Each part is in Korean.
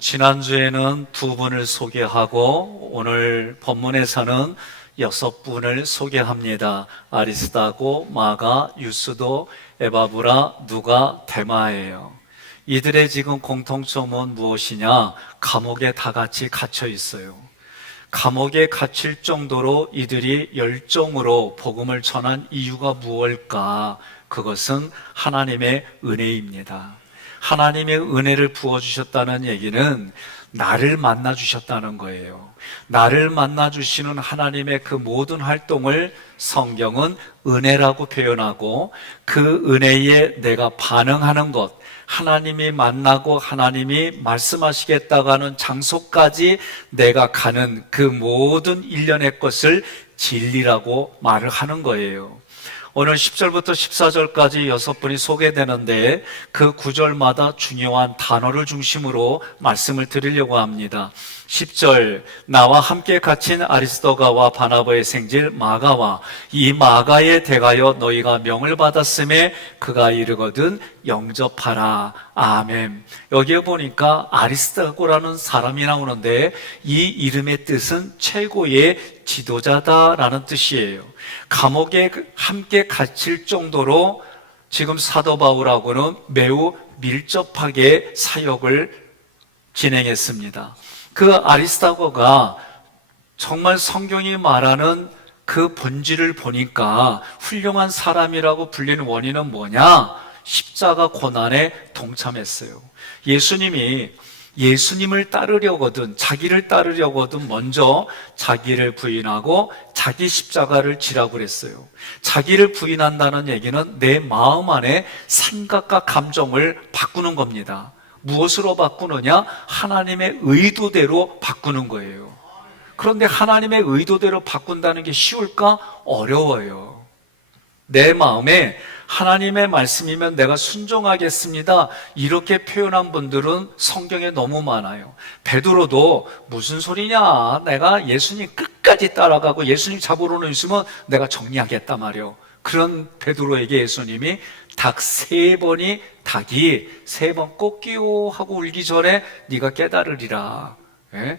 지난주에는 두 분을 소개하고 오늘 본문에서는 6분을 소개합니다. 아리스다고, 마가, 유스도, 에바브라, 누가, 데마예요. 이들의 지금 공통점은 무엇이냐? 감옥에 다 같이 갇혀 있어요. 감옥에 갇힐 정도로 이들이 열정으로 복음을 전한 이유가 무엇일까? 그것은 하나님의 은혜입니다. 하나님의 은혜를 부어주셨다는 얘기는 나를 만나주셨다는 거예요. 나를 만나주시는 하나님의 그 모든 활동을 성경은 은혜라고 표현하고, 그 은혜에 내가 반응하는 것, 하나님이 만나고 하나님이 말씀하시겠다고 하는 장소까지 내가 가는 그 모든 일련의 것을 진리라고 말을 하는 거예요. 오늘 10절부터 14절까지 6분이 소개되는데 그 구절마다 중요한 단어를 중심으로 말씀을 드리려고 합니다. 10절, 나와 함께 갇힌 아리스도가와 바나바의 생질 마가와 이 마가에 대하여 너희가 명을 받았음에 그가 이르거든 영접하라. 아멘. 여기에 보니까 아리스도고라는 사람이 나오는데 이 이름의 뜻은 최고의 지도자다라는 뜻이에요. 감옥에 함께 갇힐 정도로 지금 사도 바울하고는 매우 밀접하게 사역을 진행했습니다. 그 아리스다고가 정말 성경이 말하는 그 본질을 보니까 훌륭한 사람이라고 불리는 원인은 뭐냐? 십자가 고난에 동참했어요. 예수님을 따르려거든, 자기를 따르려거든 먼저 자기를 부인하고 자기 십자가를 지라고 그랬어요. 자기를 부인한다는 얘기는 내 마음 안에 생각과 감정을 바꾸는 겁니다. 무엇으로 바꾸느냐? 하나님의 의도대로 바꾸는 거예요. 그런데 하나님의 의도대로 바꾼다는 게 쉬울까? 어려워요. 내 마음에 하나님의 말씀이면 내가 순종하겠습니다, 이렇게 표현한 분들은 성경에 너무 많아요. 베드로도 무슨 소리냐, 내가 예수님 끝까지 따라가고 예수님 잡으러는 있으면 내가 정리하겠다 말이요. 그런 베드로에게 예수님이 닭 3번이 닭이 3번 꼬끼요 하고 울기 전에 네가 깨달으리라. 예?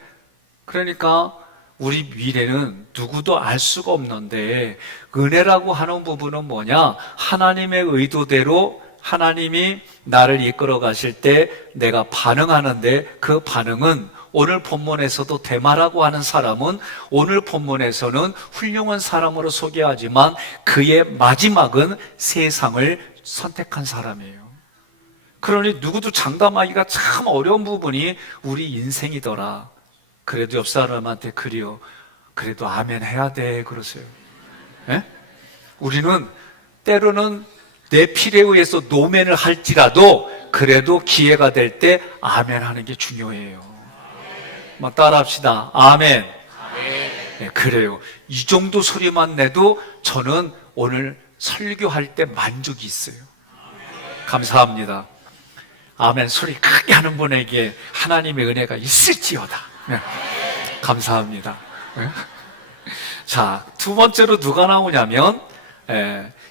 그러니까 우리 미래는 누구도 알 수가 없는데, 은혜라고 하는 부분은 뭐냐? 하나님의 의도대로 하나님이 나를 이끌어 가실 때 내가 반응하는데, 그 반응은 오늘 본문에서도 데마라고 하는 사람은 오늘 본문에서는 훌륭한 사람으로 소개하지만 그의 마지막은 세상을 선택한 사람이에요. 그러니 누구도 장담하기가 참 어려운 부분이 우리 인생이더라. 그래도 옆 사람한테 그래도 아멘 해야 돼 그러세요. 예? 우리는 때로는 내 필에 의해서 노멘을 할지라도 그래도 기회가 될 때 아멘 하는 게 중요해요. 막 따라합시다. 아멘. 네, 그래요. 이 정도 소리만 내도 저는 오늘 설교할 때 만족이 있어요. 감사합니다. 아멘 소리 크게 하는 분에게 하나님의 은혜가 있을지어다. 네. 감사합니다. 네. 자, 두 번째로 누가 나오냐면,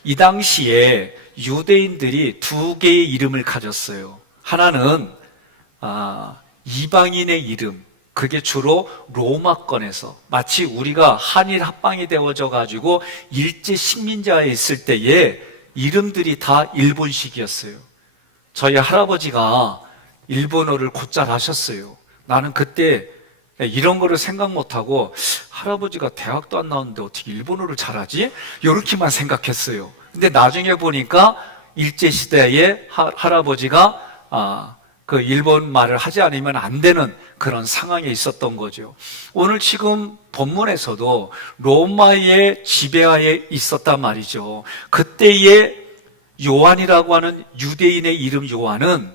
이 당시에 유대인들이 2개의 이름을 가졌어요. 하나는 이방인의 이름, 그게 주로 로마권에서, 마치 우리가 한일 합방이 되어져 가지고 일제 식민자에 있을 때에 이름들이 다 일본식이었어요. 저희 할아버지가 일본어를 곧잘 하셨어요. 나는 그때 이런 거를 생각 못하고, 할아버지가 대학도 안 나왔는데 어떻게 일본어를 잘하지? 이렇게만 생각했어요. 근데 나중에 보니까 일제시대에 할아버지가 그 일본 말을 하지 않으면 안 되는 그런 상황에 있었던 거죠. 오늘 지금 본문에서도 로마의 지배하에 있었단 말이죠. 그때의 요한이라고 하는 유대인의 이름 요한은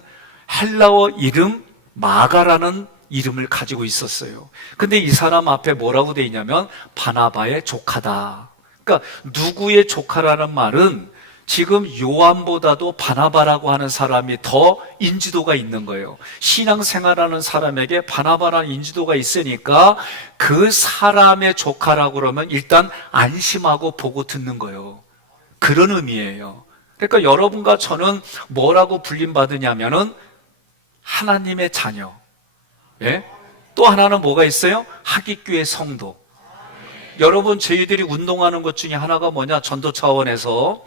헬라어 이름 마가라는 이름을 가지고 있었어요. 근데 이 사람 앞에 뭐라고 돼 있냐면 바나바의 조카다. 그러니까 누구의 조카라는 말은 지금 요한보다도 바나바라고 하는 사람이 더 인지도가 있는 거예요. 신앙생활하는 사람에게 바나바라는 인지도가 있으니까 그 사람의 조카라고 그러면 일단 안심하고 보고 듣는 거예요. 그런 의미예요. 그러니까 여러분과 저는 뭐라고 불림받으냐면은 하나님의 자녀, 예? 또 하나는 뭐가 있어요? 하깃교회 성도. 여러분, 저희들이 운동하는 것 중에 하나가 뭐냐? 전도 차원에서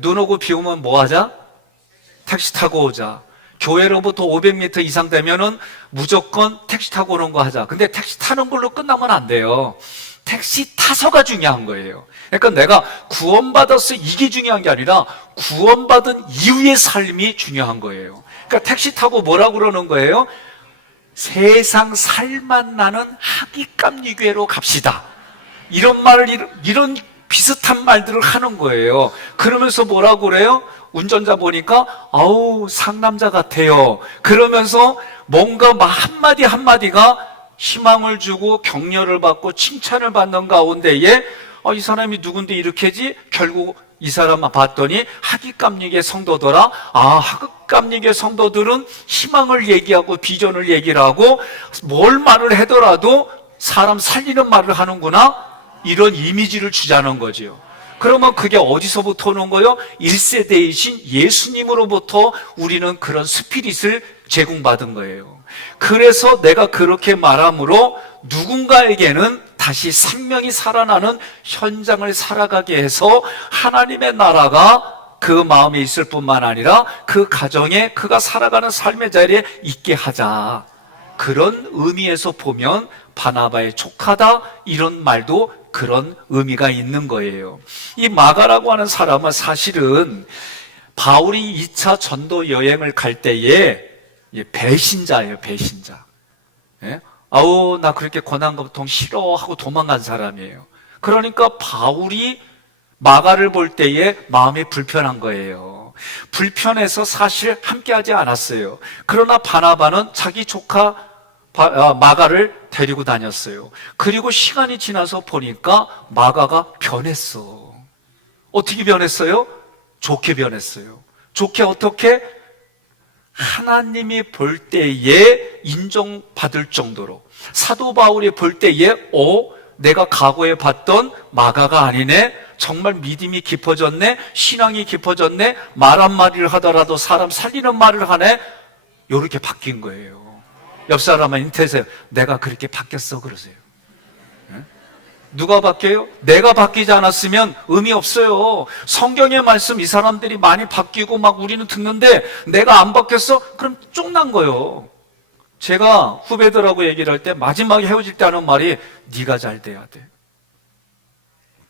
눈 오고 비 오면 뭐 하자? 택시 타고 오자. 교회로부터 500m 이상 되면은 무조건 택시 타고 오는 거 하자. 근데 택시 타는 걸로 끝나면 안 돼요. 택시 타서가 중요한 거예요. 그러니까 내가 구원받아서 이게 중요한 게 아니라 구원받은 이후의 삶이 중요한 거예요. 그러니까 택시 타고 뭐라고 그러는 거예요? 세상 살만 나는 하깃감리교회로 갑시다. 이런 말을, 이런 비슷한 말들을 하는 거예요. 그러면서 뭐라고 그래요? 운전자 보니까 아우 상남자 같아요. 그러면서 뭔가 한마디 한마디가 희망을 주고 격려를 받고 칭찬을 받는 가운데에 이 사람이 누군데 이렇게지? 결국 이 사람 봤더니 하깃감리교회 성도더라. 하깃감리교회 성도들은 희망을 얘기하고 비전을 얘기를 하고 뭘 말을 하더라도 사람 살리는 말을 하는구나. 이런 이미지를 주자는 거죠. 그러면 그게 어디서부터 오는 거예요? 1세대이신 예수님으로부터 우리는 그런 스피릿을 제공받은 거예요. 그래서 내가 그렇게 말함으로 누군가에게는 다시 생명이 살아나는 현장을 살아가게 해서 하나님의 나라가 그 마음에 있을 뿐만 아니라 그 가정에 그가 살아가는 삶의 자리에 있게 하자. 그런 의미에서 보면 바나바의 족하다 이런 말도 그런 의미가 있는 거예요. 이 마가라고 하는 사람은 사실은 바울이 2차 전도 여행을 갈 때에 배신자예요, 배신자. 예? 나 그렇게 고난고통 싫어하고 도망간 사람이에요. 그러니까 바울이 마가를 볼 때에 마음이 불편한 거예요. 불편해서 사실 함께하지 않았어요. 그러나 바나바는 자기 조카 마가를 데리고 다녔어요. 그리고 시간이 지나서 보니까 마가가 변했어. 어떻게 변했어요? 좋게 변했어요. 좋게 어떻게? 하나님이 볼 때에 인정받을 정도로 사도 바울이 볼 때에 내가 과거에 봤던 마가가 아니네. 정말 믿음이 깊어졌네. 신앙이 깊어졌네. 말 한마디를 하더라도 사람 살리는 말을 하네. 이렇게 바뀐 거예요. 옆 사람은 인터넷에 내가 그렇게 바뀌었어 그러세요. 누가 바뀌어요? 내가 바뀌지 않았으면 의미 없어요. 성경의 말씀 이 사람들이 많이 바뀌고 막 우리는 듣는데 내가 안 바뀌었어? 그럼 쪽난 거예요. 제가 후배들하고 얘기를 할 때 마지막에 헤어질 때 하는 말이 네가 잘 돼야 돼.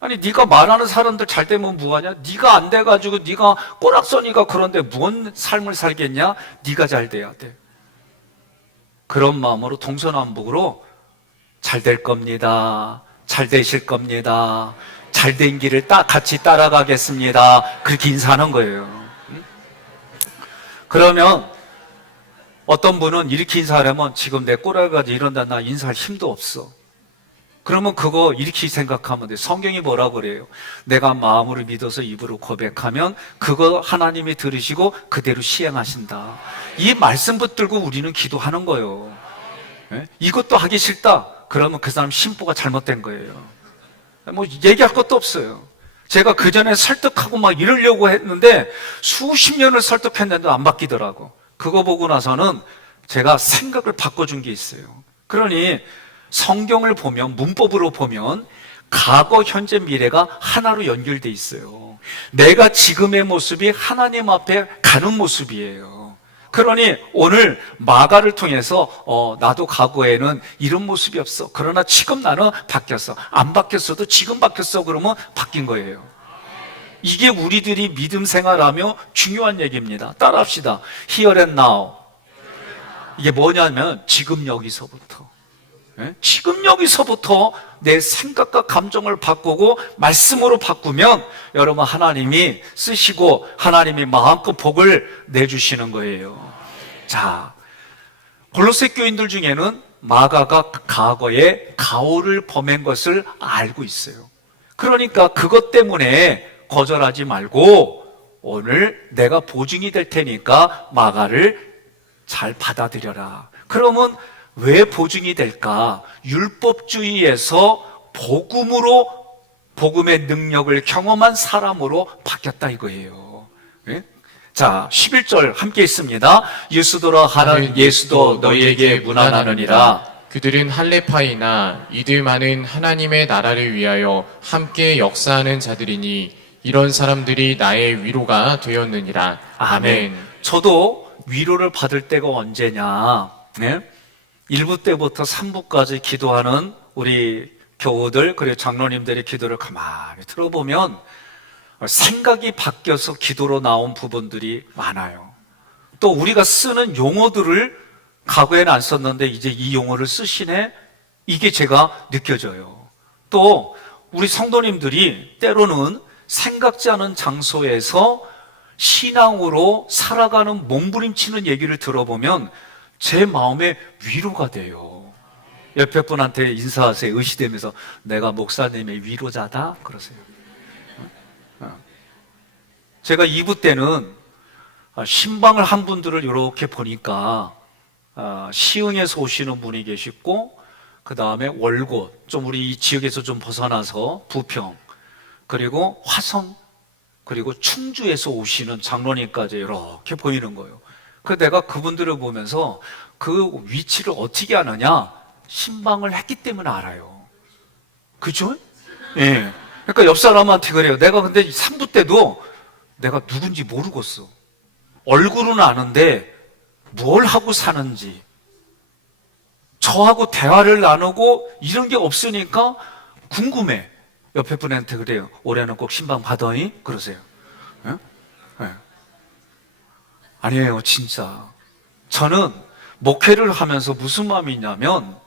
아니 네가 말하는 사람들 잘 되면 뭐하냐? 네가 안 돼가지고 네가 꼬락서니까 그런데 뭔 삶을 살겠냐? 네가 잘 돼야 돼. 그런 마음으로 동서남북으로 잘 될 겁니다. 잘 되실 겁니다. 잘 된 길을 같이 따라가겠습니다. 그렇게 인사하는 거예요. 그러면 어떤 분은 이렇게 인사하려면 지금 내 꼬라가지고 이런다 나 인사할 힘도 없어. 그러면 그거 이렇게 생각하면 돼. 성경이 뭐라고 그래요? 내가 마음으로 믿어서 입으로 고백하면 그거 하나님이 들으시고 그대로 시행하신다. 이 말씀 붙들고 우리는 기도하는 거예요. 네? 이것도 하기 싫다. 그러면 그 사람 심보가 잘못된 거예요. 뭐 얘기할 것도 없어요. 제가 그 전에 설득하고 막 이러려고 했는데 수십 년을 설득했는데도 안 바뀌더라고. 그거 보고 나서는 제가 생각을 바꿔준 게 있어요. 그러니 성경을 보면 문법으로 보면 과거, 현재, 미래가 하나로 연결돼 있어요. 내가 지금의 모습이 하나님 앞에 가는 모습이에요. 그러니 오늘 마가를 통해서 나도 과거에는 이런 모습이 없어. 그러나 지금 나는 바뀌었어. 안 바뀌었어도 지금 바뀌었어. 그러면 바뀐 거예요. 이게 우리들이 믿음 생활하며 중요한 얘기입니다. 따라합시다. Here and now. 이게 뭐냐면 지금 여기서부터. 지금 여기서부터 내 생각과 감정을 바꾸고 말씀으로 바꾸면 여러분 하나님이 쓰시고 하나님이 마음껏 복을 내주시는 거예요. 자, 골로새 교인들 중에는 마가가 과거에 가오를 범한 것을 알고 있어요. 그러니까 그것 때문에 거절하지 말고 오늘 내가 보증이 될 테니까 마가를 잘 받아들여라. 그러면 왜 보증이 될까? 율법주의에서 복음의 능력을 경험한 사람으로 바뀌었다 이거예요. 예? 자, 11절 함께 있습니다. 유스도라 하는 예수도 너희에게 문안하느니라. 그들은 할례파이나 이들 많은 하나님의 나라를 위하여 함께 역사하는 자들이니 이런 사람들이 나의 위로가 되었느니라. 아멘. 저도 위로를 받을 때가 언제냐? 네? 1부 때부터 3부까지 기도하는 우리 교우들 그리고 장로님들의 기도를 가만히 들어보면 생각이 바뀌어서 기도로 나온 부분들이 많아요. 또 우리가 쓰는 용어들을 과거에는 안 썼는데 이제 이 용어를 쓰시네? 이게 제가 느껴져요. 또 우리 성도님들이 때로는 생각지 않은 장소에서 신앙으로 살아가는 몸부림치는 얘기를 들어보면 제 마음에 위로가 돼요. 옆에 분한테 인사하세요. 의시되면서 내가 목사님의 위로자다 그러세요. 제가 2부 때는 신방을 한 분들을 이렇게 보니까 시흥에서 오시는 분이 계시고 그 다음에 월곶, 좀 우리 이 지역에서 좀 벗어나서 부평, 그리고 화성, 그리고 충주에서 오시는 장로님까지 이렇게 보이는 거예요. 그래서 내가 그분들을 보면서 그 위치를 어떻게 아느냐? 신방을 했기 때문에 알아요. 그죠? 예. 그러니까 옆 사람한테 그래요. 내가 근데 3부 때도 내가 누군지 모르겠어. 얼굴은 아는데 뭘 하고 사는지, 저하고 대화를 나누고 이런 게 없으니까 궁금해. 옆에 분한테 그래요. 올해는 꼭 신방 받아니? 그러세요. 예? 예. 아니에요, 진짜. 저는 목회를 하면서 무슨 마음이 있냐면,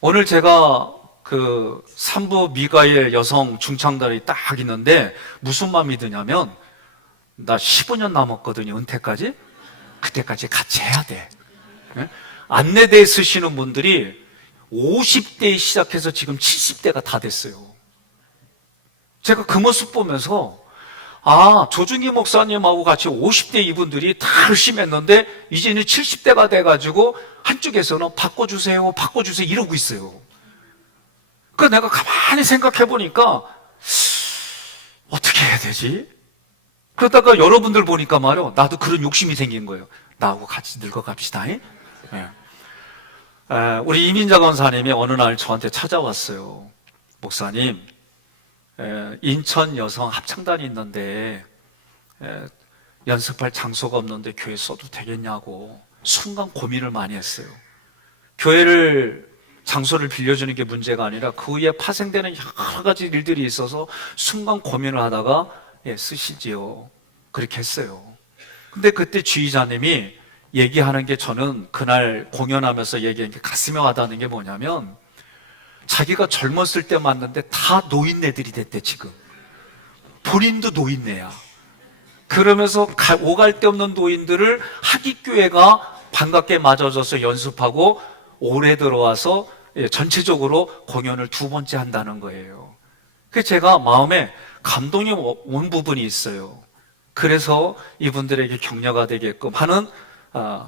오늘 제가 그 3부 미가엘 여성 중창단이 딱 있는데 무슨 마음이 드냐면, 나 15년 남았거든요, 은퇴까지. 그때까지 같이 해야 돼. 예? 안내대에 쓰시는 분들이 50대에 시작해서 지금 70대가 다 됐어요. 제가 그 모습 보면서 조중기 목사님하고 같이 50대 이분들이 다 열심히 했는데 이제는 70대가 돼가지고 한쪽에서는 바꿔주세요 이러고 있어요. 그래서 내가 가만히 생각해 보니까 어떻게 해야 되지? 그러다가 여러분들 보니까 말이요, 나도 그런 욕심이 생긴 거예요. 나하고 같이 늙어갑시다. 네. 우리 이민자 권사님이 어느 날 저한테 찾아왔어요. 목사님, 인천 여성 합창단이 있는데 연습할 장소가 없는데 교회 써도 되겠냐고 순간 고민을 많이 했어요. 교회를 장소를 빌려주는 게 문제가 아니라 그 후에 파생되는 여러 가지 일들이 있어서 순간 고민을 하다가 쓰시지요. 그렇게 했어요. 근데 그때 지휘자님이 얘기하는 게 저는 그날 공연하면서 얘기한 게 가슴에 와닿는 게 뭐냐면, 자기가 젊었을 때 만났는데 다 노인네들이 됐대. 지금 본인도 노인네야. 그러면서 오갈 데 없는 노인들을 하깃교회가 반갑게 맞아줘서 연습하고 올해 들어와서 전체적으로 공연을 2번째 한다는 거예요. 그래서 제가 마음에 감동이 온 부분이 있어요. 그래서 이분들에게 격려가 되게끔 하는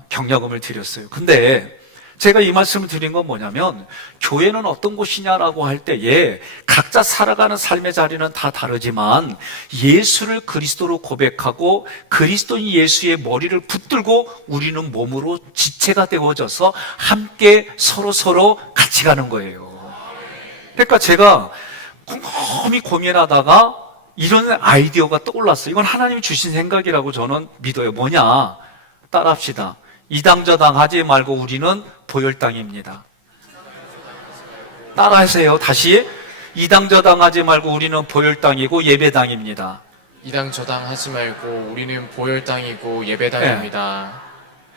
격려금을 드렸어요. 근데 제가 이 말씀을 드린 건 뭐냐면, 교회는 어떤 곳이냐라고 할 때에 각자 살아가는 삶의 자리는 다 다르지만 예수를 그리스도로 고백하고 그리스도인 예수의 머리를 붙들고 우리는 몸으로 지체가 되어져서 함께 서로 같이 가는 거예요. 그러니까 제가 곰곰이 고민하다가 이런 아이디어가 떠올랐어요. 이건 하나님이 주신 생각이라고 저는 믿어요. 뭐냐? 따라합시다. 이당저당 하지 말고 우리는 보혈당입니다. 따라하세요. 다시. 이당저당 하지 말고 우리는 보혈당이고 예배당입니다. 이당저당 하지 말고 우리는 보혈당이고 예배당입니다.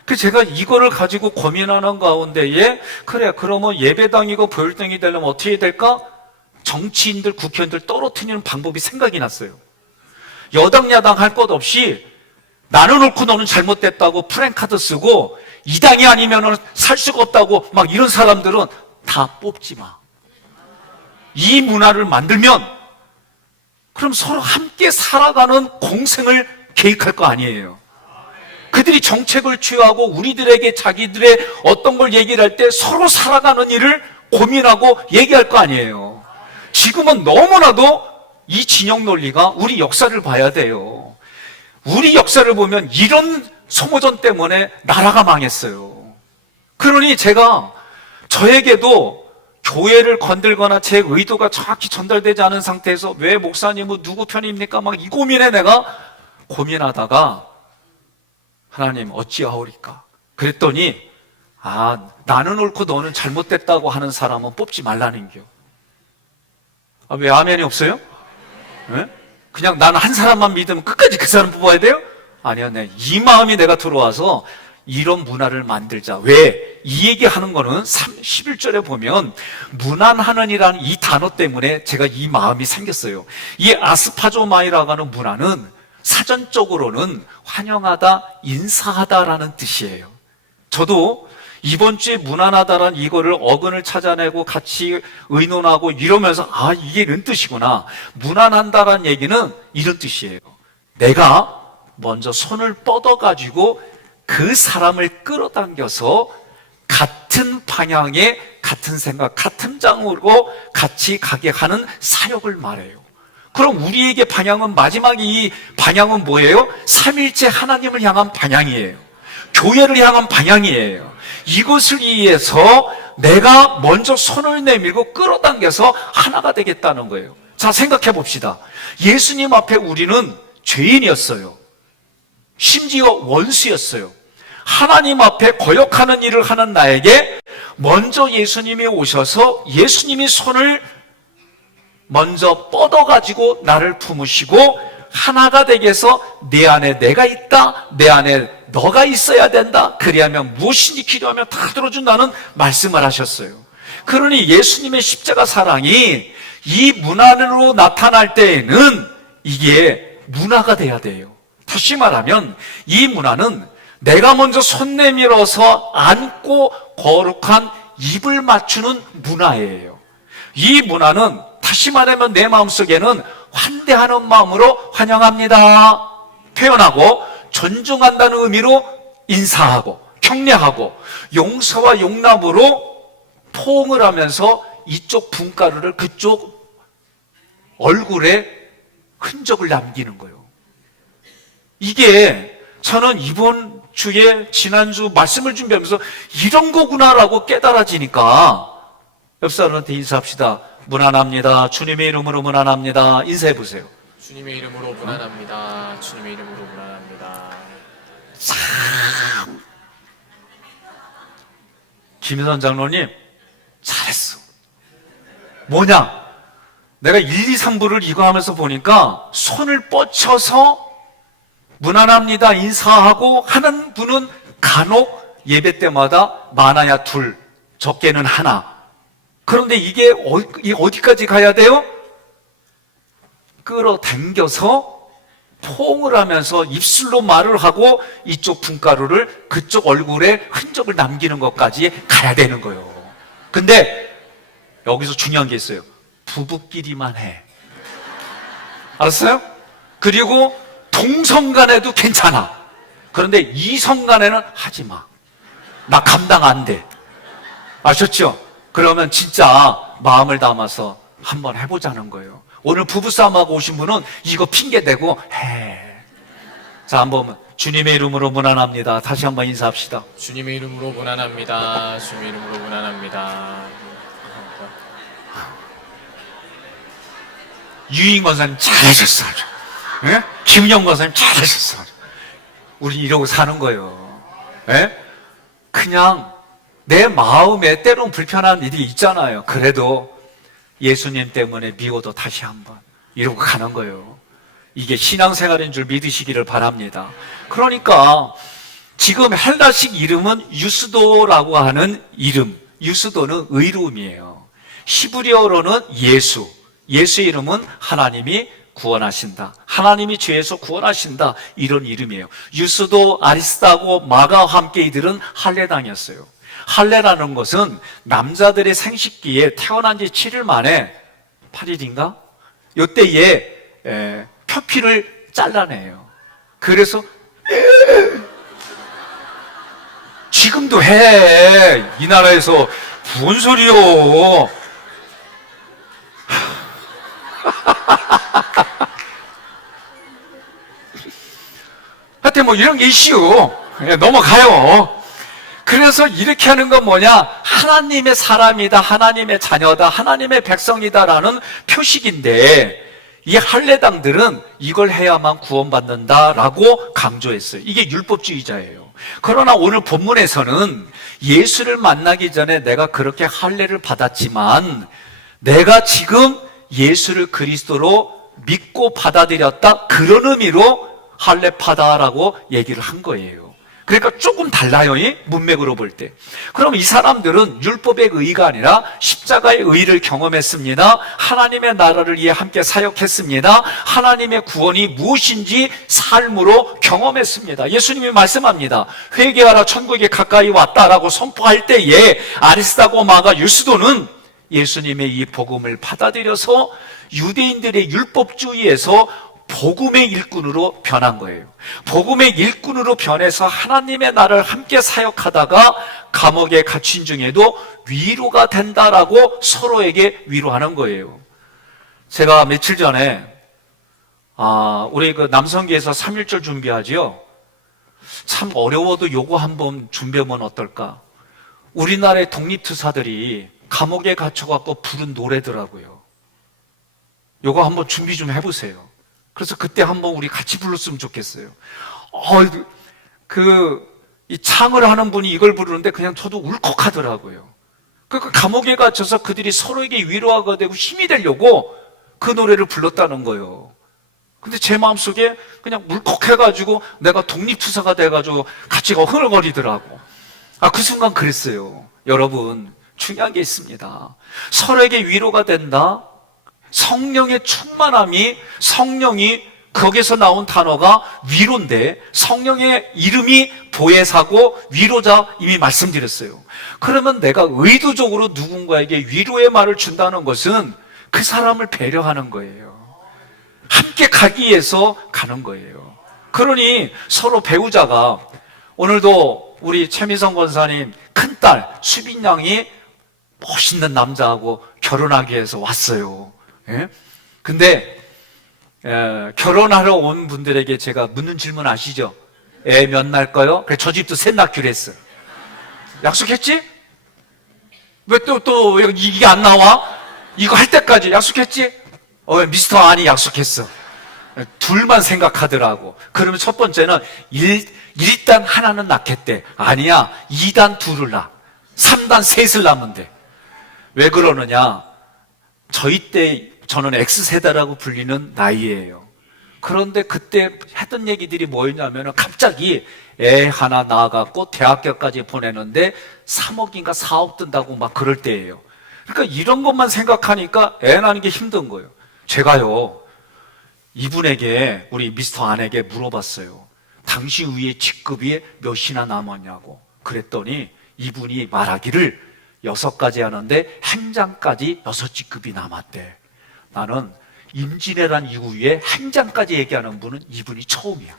그래서 제가 이거를 가지고 고민하는 가운데에, 그래, 그러면 예배당이고 보혈당이 되려면 어떻게 해야 될까? 정치인들, 국회의원들 떨어뜨리는 방법이 생각이 났어요. 여당, 야당 할 것 없이 나는 옳고 너는 잘못됐다고 프랭카드 쓰고 이 당이 아니면 살 수가 없다고 막 이런 사람들은 다 뽑지 마. 이 문화를 만들면 그럼 서로 함께 살아가는 공생을 계획할 거 아니에요. 그들이 정책을 취하고 우리들에게 자기들의 어떤 걸 얘기를 할 때 서로 살아가는 일을 고민하고 얘기할 거 아니에요. 지금은 너무나도 이 진영 논리가 우리 역사를 봐야 돼요. 우리 역사를 보면 이런 소모전 때문에 나라가 망했어요. 그러니 제가 저에게도 교회를 건들거나 제 의도가 정확히 전달되지 않은 상태에서 왜 목사님은 누구 편입니까? 막 이 고민에 내가 고민하다가 하나님 어찌하오리까? 그랬더니 나는 옳고 너는 잘못됐다고 하는 사람은 뽑지 말라는 겨. 왜 아멘이 없어요? 네? 그냥 나는 한 사람만 믿으면 끝까지 그 사람 뽑아야 돼요? 아니요, 이 마음이 내가 들어와서 이런 문화를 만들자. 왜? 이 얘기하는 거는 11절에 보면 문안하는이라는 이 단어 때문에 제가 이 마음이 생겼어요. 이 아스파조마이라고 하는 문화는 사전적으로는 환영하다, 인사하다라는 뜻이에요. 저도 이번 주에 문안하다란 이거를 어근을 찾아내고 같이 의논하고 이러면서 이게 이런 뜻이구나. 문안한다란 얘기는 이런 뜻이에요. 내가 먼저 손을 뻗어가지고 그 사람을 끌어당겨서 같은 방향에 같은 생각, 같은 장으로 같이 가게 하는 사역을 말해요. 그럼 우리에게 방향은 마지막에 이 방향은 뭐예요? 삼일째 하나님을 향한 방향이에요. 교회를 향한 방향이에요. 이것을 위해서 내가 먼저 손을 내밀고 끌어당겨서 하나가 되겠다는 거예요. 자, 생각해 봅시다. 예수님 앞에 우리는 죄인이었어요. 심지어 원수였어요. 하나님 앞에 거역하는 일을 하는 나에게 먼저 예수님이 오셔서 예수님이 손을 먼저 뻗어가지고 나를 품으시고 하나가 되게 해서 내 안에 내가 있다, 내 안에 너가 있어야 된다, 그리하면 무엇이니 기도하면 다 들어준다는 말씀을 하셨어요. 그러니 예수님의 십자가 사랑이 이 문안으로 나타날 때에는 이게 문화가 돼야 돼요. 다시 말하면 이 문화는 내가 먼저 손 내밀어서 안고 거룩한 입을 맞추는 문화예요. 이 문화는 다시 말하면 내 마음속에는 환대하는 마음으로 환영합니다 표현하고, 존중한다는 의미로 인사하고 격려하고 용서와 용납으로 포옹을 하면서 이쪽 분가루를 그쪽 얼굴에 흔적을 남기는 거예요. 이게 저는 이번 주에 지난주 말씀을 준비하면서 이런 거구나라고 깨달아지니까 옆 사람한테 인사합시다. 문안합니다. 주님의 이름으로 문안합니다. 인사해 보세요. 주님의 이름으로 문안합니다. 주님의 이름으로 문안합니다. 참, 김선 장로님 잘했어. 뭐냐? 내가 1, 2, 3부를 이거 하면서 보니까 손을 뻗쳐서 문안합니다 인사하고 하는 분은 간혹 예배 때마다 많아야 둘, 적게는 하나. 그런데 이게 어디까지 가야 돼요? 끌어당겨서 포옹을 하면서 입술로 말을 하고 이쪽 분가루를 그쪽 얼굴에 흔적을 남기는 것까지 가야 되는 거예요. 근데 여기서 중요한 게 있어요. 부부끼리만 해. 알았어요? 그리고 동성간에도 괜찮아. 그런데 이성간에는 하지 마. 나 감당 안 돼. 아셨죠? 그러면 진짜 마음을 담아서 한번 해보자는 거예요. 오늘 부부싸움하고 오신 분은 이거 핑계대고 해. 자, 한번 주님의 이름으로 문안합니다. 다시 한번 인사합시다. 주님의 이름으로 문안합니다. 주님의 이름으로 문안합니다. 유인 권사님 잘하셨어. 예? 김영 권사님 잘하셨어. 우리 이러고 사는 거예요. 예? 그냥 내 마음에 때론 불편한 일이 있잖아요. 그래도 예수님 때문에 미워도 다시 한번 이러고 가는 거예요. 이게 신앙생활인 줄 믿으시기를 바랍니다. 그러니까 지금 헬라식 이름은 유스도라고 하는 이름. 유스도는 의로움이에요. 히브리어로는 예수. 예수의 이름은 하나님이 구원하신다. 하나님이 죄에서 구원하신다. 이런 이름이에요. 유스도, 아리스다고 마가와 함께 이들은 할례당이었어요. 할례라는 것은 남자들의 생식기에 태어난 지 7일 만에 8일인가? 이때에 표피를 잘라내요. 그래서 지금도 해. 이 나라에서 무슨 소리요? 하여튼 뭐 이런 게 이슈. 예, 넘어가요. 그래서 이렇게 하는 건 뭐냐? 하나님의 사람이다, 하나님의 자녀다, 하나님의 백성이다라는 표식인데 이 할례당들은 이걸 해야만 구원받는다라고 강조했어요. 이게 율법주의자예요. 그러나 오늘 본문에서는 예수를 만나기 전에 내가 그렇게 할례를 받았지만 내가 지금 예수를 그리스도로 믿고 받아들였다, 그런 의미로 할례파다라고 얘기를 한 거예요. 그러니까 조금 달라요, 이 문맥으로 볼 때. 그럼 이 사람들은 율법의 의가 아니라 십자가의 의를 경험했습니다. 하나님의 나라를 위해 함께 사역했습니다. 하나님의 구원이 무엇인지 삶으로 경험했습니다. 예수님이 말씀합니다. 회개하라, 천국이 가까이 왔다라고 선포할 때에 아리스다고마가 유스도는 예수님의 이 복음을 받아들여서 유대인들의 율법주의에서 복음의 일꾼으로 변한 거예요. 복음의 일꾼으로 변해서 하나님의 나라를 함께 사역하다가 감옥에 갇힌 중에도 위로가 된다라고 서로에게 위로하는 거예요. 제가 며칠 전에 우리 그 남성계에서 3.1절 준비하지요. 참 어려워도 요거 한번 준비하면 어떨까? 우리나라의 독립투사들이 감옥에 갇혀갖고 부른 노래더라고요. 요거 한번 준비 좀 해보세요. 그래서 그때 한번 우리 같이 불렀으면 좋겠어요. 이 창을 하는 분이 이걸 부르는데 그냥 저도 울컥하더라고요. 그 감옥에 갇혀서 그들이 서로에게 위로가 되고 힘이 되려고 그 노래를 불렀다는 거예요. 근데 제 마음속에 그냥 울컥해가지고 내가 독립투사가 돼가지고 같이 흥얼거리더라고. 그 순간 그랬어요. 여러분, 중요한 게 있습니다. 서로에게 위로가 된다. 성령의 충만함이, 성령이, 거기서 나온 단어가 위로인데 성령의 이름이 보혜사고 위로자, 이미 말씀드렸어요. 그러면 내가 의도적으로 누군가에게 위로의 말을 준다는 것은 그 사람을 배려하는 거예요. 함께 가기 위해서 가는 거예요. 그러니 서로 배우자가, 오늘도 우리 최미성 권사님 큰딸 수빈 양이 멋있는 남자하고 결혼하기 위해서 왔어요. 예? 근데 결혼하러 온 분들에게 제가 묻는 질문 아시죠? 애 몇 날까요? 그래, 저 집도 셋 낳기로 했어. 약속했지? 왜 또 이게 안 나와? 이거 할 때까지 약속했지? 미스터 안이 약속했어. 둘만 생각하더라고. 그러면 첫 번째는 일단 하나는 낳겠대. 아니야, 2단 둘을 낳아. 3단 셋을 낳으면 돼. 왜 그러느냐? 저희 때 저는 X세대라고 불리는 나이예요. 그런데 그때 했던 얘기들이 뭐였냐면 갑자기 애 하나 낳아갖고 대학교까지 보내는데 3억인가 4억 든다고 막 그럴 때예요. 그러니까 이런 것만 생각하니까 애 낳는 게 힘든 거예요. 제가요, 이분에게, 우리 미스터 안에게 물어봤어요. 당신 위에 직급이 몇이나 남았냐고. 그랬더니 이분이 말하기를 6가지 하는데 행장까지 6직급이 남았대. 나는 임진왜란 이후에 행장까지 얘기하는 분은 이분이 처음이야.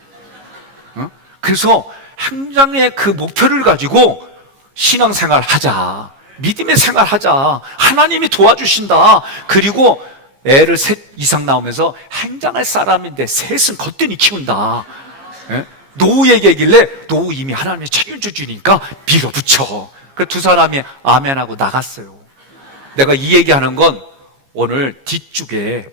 그래서 행장의 그 목표를 가지고 신앙생활 하자, 믿음의 생활 하자, 하나님이 도와주신다. 그리고 애를 3 이상 나오면서 행장할 사람인데 셋은 거뜬히 키운다. 노후에게 얘기길래 노후 이미 하나님이 책임져 주니까 밀어붙여. 그 두 사람이 아멘하고 나갔어요. 내가 이 얘기하는 건 오늘 뒤쪽에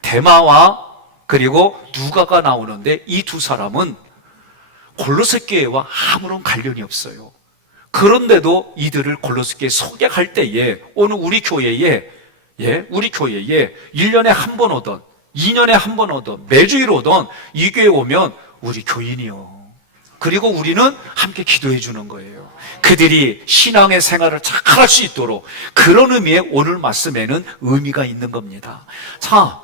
데마와 그리고 누가가 나오는데 이 두 사람은 골로새 교회와 아무런 관련이 없어요. 그런데도 이들을 골로새 교회에 소개할 때에 오늘 우리 교회에 1년에 한 번 오던 2년에 한 번 오던 매주일 오던 이 교회에 오면 우리 교인이요. 그리고 우리는 함께 기도해 주는 거예요. 그들이 신앙의 생활을 잘 할 수 있도록, 그런 의미에 오늘 말씀에는 의미가 있는 겁니다. 자,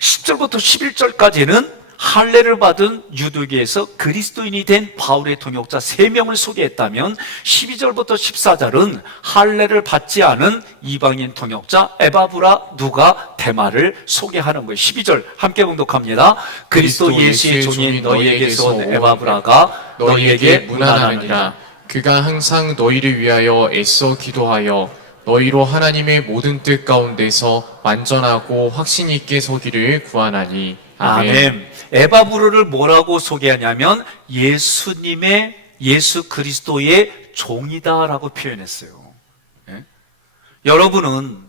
10절부터 11절까지는 할례를 받은 유대교에서 그리스도인이 된 바울의 동역자 3명을 소개했다면 12절부터 14절은 할례를 받지 않은 이방인 동역자 에바브라, 누가, 데마를 소개하는 거예요. 12절 함께 봉독합니다. 그리스도 예수의 종인 너희에게서 온 에바브라가 너희에게 문안하느니라. 그가 항상 너희를 위하여 애써 기도하여 너희로 하나님의 모든 뜻 가운데서 완전하고 확신 있게 서기를 구하나니 아멘. 에바브로를 뭐라고 소개하냐면 예수 그리스도의 종이다라고 표현했어요. 예? 여러분은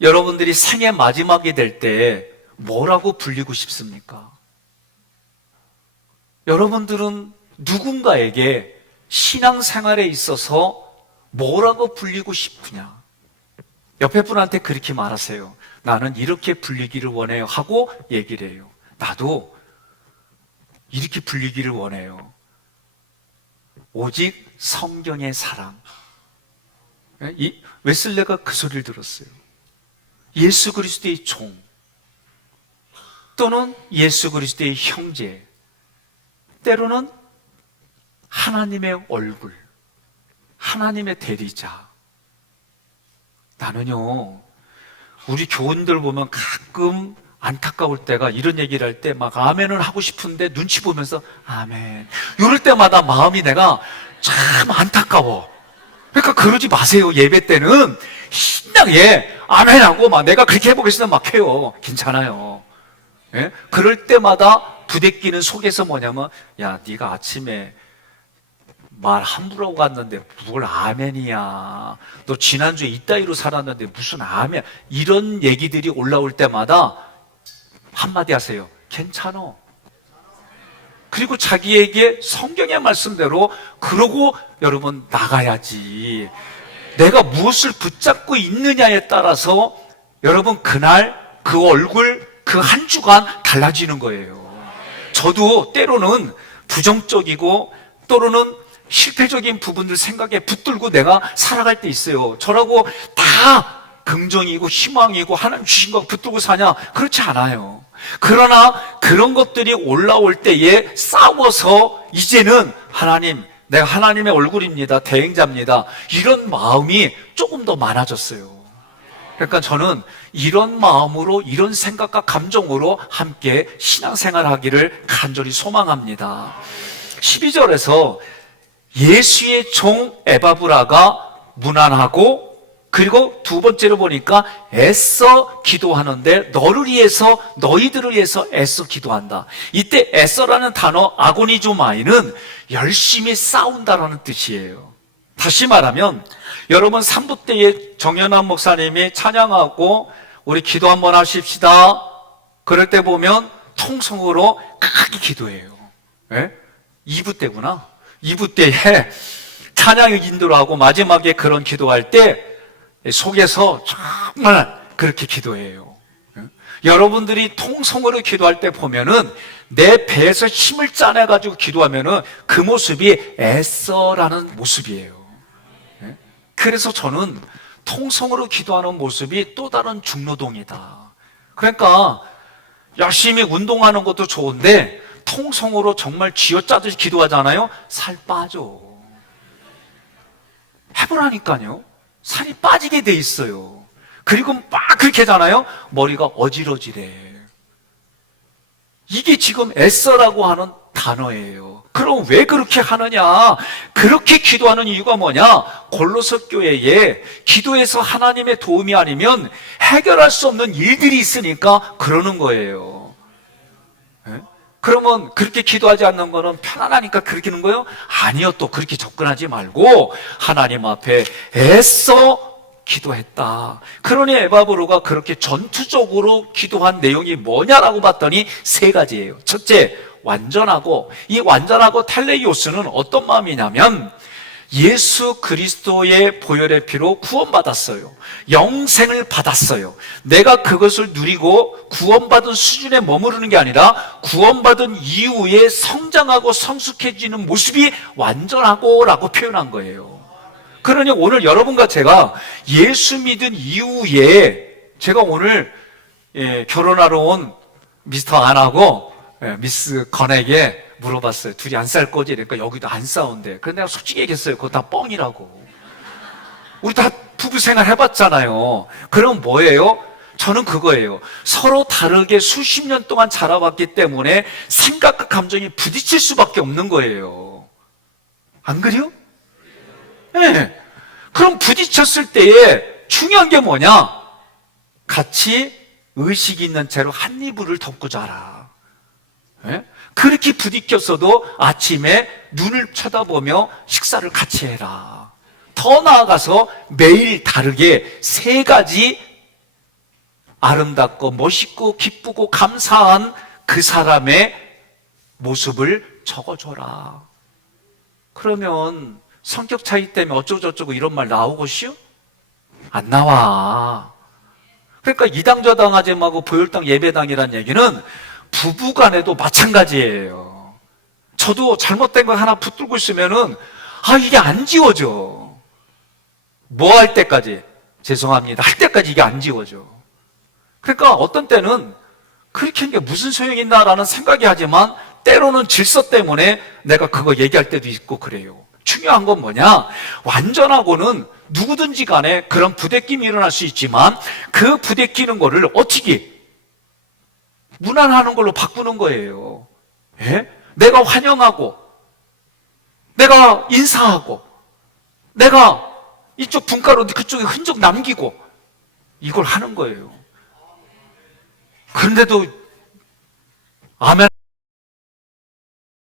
여러분들이 생의 마지막이 될 때 뭐라고 불리고 싶습니까? 여러분들은 누군가에게 신앙생활에 있어서 뭐라고 불리고 싶으냐? 옆에 분한테 그렇게 말하세요. 나는 이렇게 불리기를 원해요 하고 얘기를 해요. 나도 이렇게 불리기를 원해요. 오직 성경의 사랑. 이 웨슬레가 그 소리를 들었어요. 예수 그리스도의 종 또는 예수 그리스도의 형제, 때로는 하나님의 얼굴, 하나님의 대리자. 나는요, 우리 교인들 보면 가끔 안타까울 때가, 이런 얘기를 할 때 막 아멘을 하고 싶은데 눈치 보면서 아멘, 이럴 때마다 마음이 내가 참 안타까워. 그러니까 그러지 마세요. 예배 때는 신나게 아멘하고 막 내가 그렇게 해보겠습니다 막 해요. 괜찮아요. 예? 그럴 때마다 부대끼는 속에서 뭐냐면, 야, 네가 아침에 말 함부로 하고 갔는데 뭘 아멘이야. 너 지난주에 이따위로 살았는데 무슨 아멘. 이런 얘기들이 올라올 때마다 한마디 하세요. 괜찮아. 그리고 자기에게 성경의 말씀대로 그러고 여러분 나가야지. 내가 무엇을 붙잡고 있느냐에 따라서 여러분 그날 그 얼굴 그 한 주간 달라지는 거예요. 저도 때로는 부정적이고 때로는 실패적인 부분들 생각에 붙들고 내가 살아갈 때 있어요. 저라고 다 긍정이고 희망이고 하나님 주신 거 붙들고 사냐? 그렇지 않아요. 그러나 그런 것들이 올라올 때에 싸워서 이제는 하나님, 내가 하나님의 얼굴입니다. 대행자입니다. 이런 마음이 조금 더 많아졌어요. 그러니까 저는 이런 마음으로, 이런 생각과 감정으로 함께 신앙생활 하기를 간절히 소망합니다. 12절에서 예수의 종 에바브라가 무난하고, 그리고 두 번째로 보니까 애써 기도하는데 너를 위해서, 너희들을 위해서 애써 기도한다. 이때 애써라는 단어 아고니조마이는 열심히 싸운다라는 뜻이에요. 다시 말하면 여러분 3부 때에 정연한 목사님이 찬양하고 우리 기도 한번 하십시다. 그럴 때 보면 통성으로 크게 기도해요. 예? 2부 때구나. 2부 때에 찬양의 인도를 하고 마지막에 그런 기도할 때 속에서 정말 그렇게 기도해요. 여러분들이 통성으로 기도할 때 보면은 내 배에서 힘을 짜내가지고 기도하면은 그 모습이 애써라는 모습이에요. 그래서 저는 통성으로 기도하는 모습이 또 다른 중노동이다. 그러니까 열심히 운동하는 것도 좋은데 통성으로 정말 쥐어짜듯이 기도하잖아요. 살 빠져. 해보라니까요. 살이 빠지게 돼 있어요. 그리고 막 그렇게 하잖아요. 머리가 어지러지래. 이게 지금 애써라고 하는 단어예요. 그럼 왜 그렇게 하느냐? 그렇게 기도하는 이유가 뭐냐? 골로새 교회에 기도해서 하나님의 도움이 아니면 해결할 수 없는 일들이 있으니까 그러는 거예요. 네? 그러면 그렇게 기도하지 않는 거는 편안하니까 그렇게 하는 거예요? 아니요. 또 그렇게 접근하지 말고 하나님 앞에 애써 기도했다. 그러니 에바브로가 그렇게 전투적으로 기도한 내용이 뭐냐라고 봤더니 세 가지예요. 첫째, 완전하고, 이 완전하고 텔레이오스는 어떤 마음이냐면 예수 그리스도의 보혈의 피로 구원받았어요. 영생을 받았어요. 내가 그것을 누리고 구원받은 수준에 머무르는 게 아니라 구원받은 이후에 성장하고 성숙해지는 모습이 완전하고 라고 표현한 거예요. 그러니 오늘 여러분과 제가 예수 믿은 이후에, 제가 오늘 결혼하러 온 미스터 안하고 미스 건에게 물어봤어요. 둘이 안 싸울 거지? 그러니까 여기도 안 싸운대. 그런데 내가 솔직히 얘기했어요. 그거 다 뻥이라고. 우리 다 부부 생활 해봤잖아요. 그럼 뭐예요? 저는 그거예요. 서로 다르게 수십 년 동안 자라왔기 때문에 생각과 감정이 부딪힐 수밖에 없는 거예요. 안 그래요? 네. 그럼 부딪혔을 때에 중요한 게 뭐냐? 같이 의식이 있는 채로 한 이불을 덮고 자라. 예? 그렇게 부딪혔어도 아침에 눈을 쳐다보며 식사를 같이 해라. 더 나아가서 매일 다르게 3가지 아름답고 멋있고 기쁘고 감사한 그 사람의 모습을 적어줘라. 그러면 성격 차이 때문에 어쩌고저쩌고 이런 말 나오고시오? 안 나와. 그러니까 이당저당 하지 말고 보혈당 예배당이란 얘기는 부부간에도 마찬가지예요. 저도 잘못된 거 하나 붙들고 있으면은 이게 안 지워져. 뭐 할 때까지? 죄송합니다. 할 때까지 이게 안 지워져. 그러니까 어떤 때는 그렇게 한 게 무슨 소용이 있나라는 생각이 하지만 때로는 질서 때문에 내가 그거 얘기할 때도 있고 그래요. 중요한 건 뭐냐? 완전하고는 누구든지 간에 그런 부대낌이 일어날 수 있지만 그 부대끼는 거를 어떻게 무난하는 걸로 바꾸는 거예요. 예? 내가 환영하고 내가 인사하고 내가 이쪽 분가로 그쪽에 흔적 남기고 이걸 하는 거예요. 그런데도 아멘